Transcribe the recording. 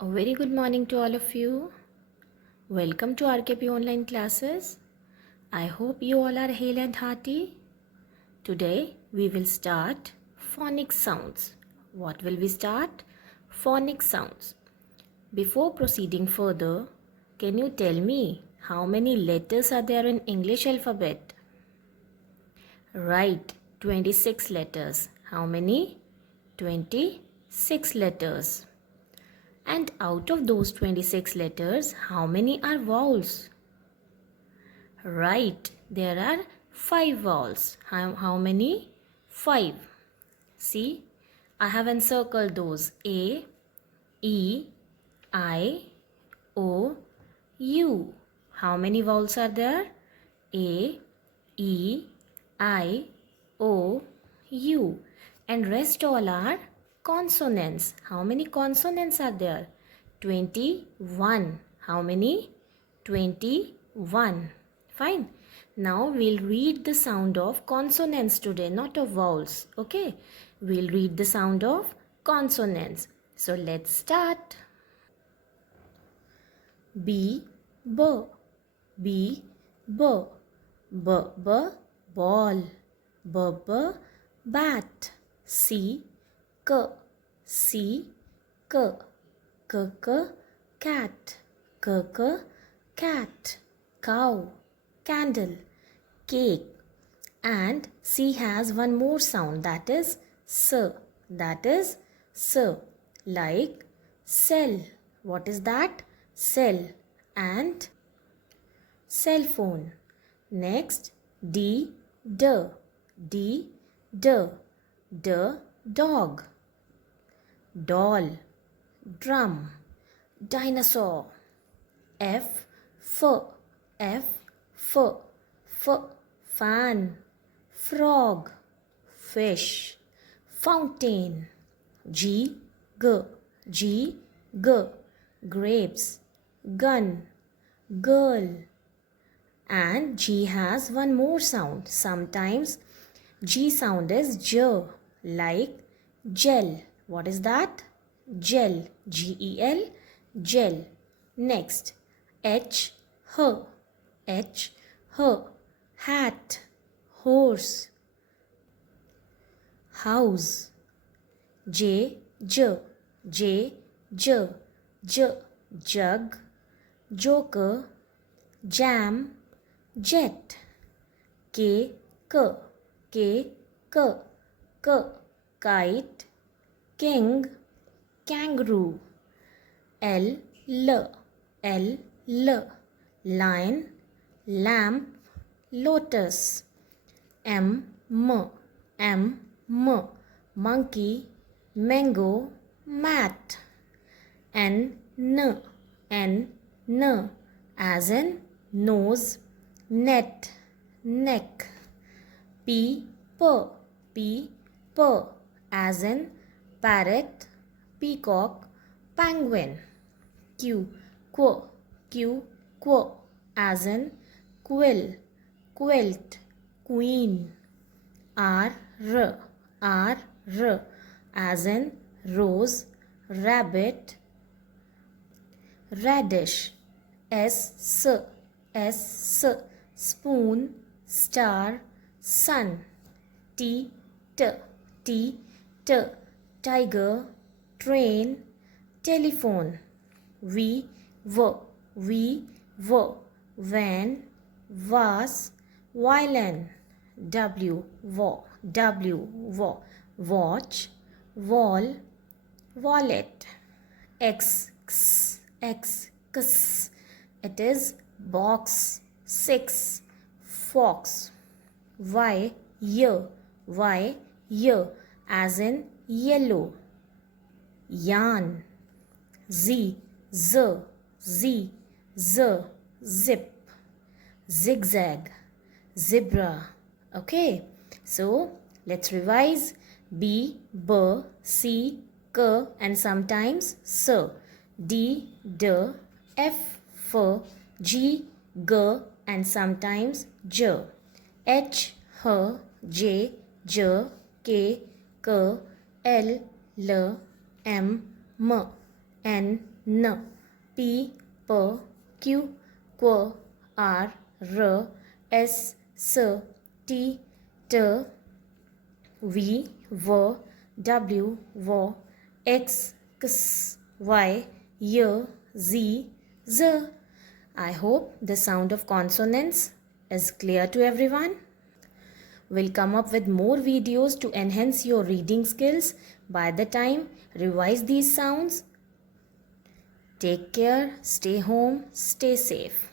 A very good morning to all of you. Welcome to RKP online classes. I hope you all are hale and hearty. Today we will start phonic sounds. What will we start? Phonic sounds. Before proceeding further, can you tell me how many letters are there in English alphabet? Right, 26 letters. How many? 26 letters. And out of those 26 letters, how many are vowels? Right, there are 5 vowels. How many? 5. See, I have encircled those. A, E, I, O, U. How many vowels are there? A, E, I, O, U. And rest all are consonants. How many consonants are there? 21. How many? 21. Fine. Now we'll read the sound of consonants today, not of vowels. Okay. We'll read the sound of consonants. So let's start. B, B, B, B, B, B, ball, B, B, bat, C, K, C, K, K, K, cat, K, K, cat, cow, candle, cake. And C has one more sound, that is S. That is S. Like cell. What is that? Cell. And cell phone. Next, D, D, D, D, D, dog, doll, drum, dinosaur, F, F, F, F, F, fan, frog, fish, fountain, G, G, G, G, grapes, gun, girl. And G has one more sound. Sometimes G sound is J, like gel. What is that? Gel. G-E-L, gel. Next, H, H, H, H, hat, horse, house. J, J, J, J, J, jug, joker, jam, jet. K, K, K, K, K, kite, king, kangaroo. L, L, L, L, lion, lamp, lotus. M, M, M, M, monkey, mango, mat. N, N, N, N, as in nose, net, neck. P, P, P, P, as in parrot, peacock, penguin. Q, Q, Q, Q, as in quill, quilt, queen. R, R, R, R, as in rose, rabbit, radish. S, S, S, S, spoon, star, sun. T, T, T, T, tiger, train, telephone. V, V, V, V, van, vase, violin. W, V, W, V, watch, wall, wallet. X, X, X, X, it is box, 6, fox. Y, Y, Y, as in yellow, yarn. Z, Z, Z, Z, zip, zigzag, zebra. Okay, so let's revise. B, B, C, K, and sometimes S. D, D, F, F, G, G, and sometimes J. H, H, J, J, K, K, L, L, M, M, N, N, P, P, Q, Q, R, R, S, S, T, T, V, V, W, W, X, X, Y, Y, Z, Z. I hope the sound of consonants is clear to everyone. We'll come up with more videos to enhance your reading skills. By the time, revise these sounds. Take care, stay home, stay safe.